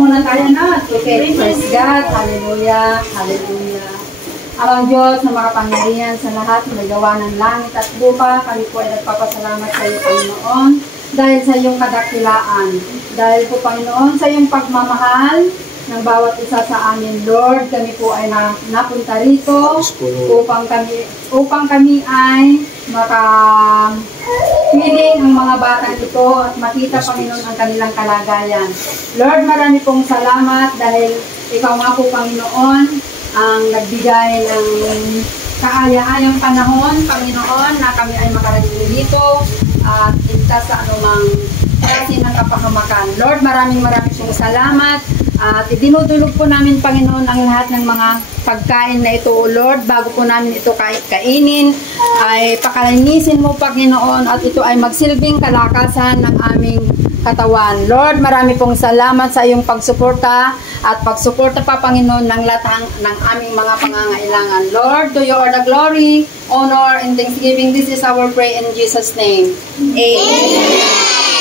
Muna tayo na. Okay, praise God. Hallelujah. Hallelujah. Amang Diyos na makapangyarihan sa lahat, nagawa ng langit at lupa, kami po ay nagpapasalamat sa iyo, Panginoon, dahil sa iyong kadakilaan. Dahil po, Panginoon, sa iyong pagmamahal ng bawat isa sa amin, Lord, kami po ay napunta rito upang kami ay makapiling ang mga batang ito at makita, Panginoon, ang kanilang kalagayan. Lord, marami pong salamat dahil ikaw nga po, Panginoon, ang nagbigay ng kaaya-ayang panahon, Panginoon, na kami ay makarating dito at ligtas sa anumang klase ng kapahamakan. Lord, maraming pong salamat at idinudulog po namin, Panginoon, ang lahat ng mga pagkain na ito, O Lord, bago po namin ito kainin, ay pakalinisin mo, Panginoon, at ito ay magsilbing kalakasan ng aming katawan. Lord, marami pong salamat sa iyong pagsuporta at pagsuporta pa, Panginoon, ng lahat ng aming mga pangangailangan. Lord, to you are the glory, honor, and thanksgiving. This is our prayer in Jesus' name. Amen.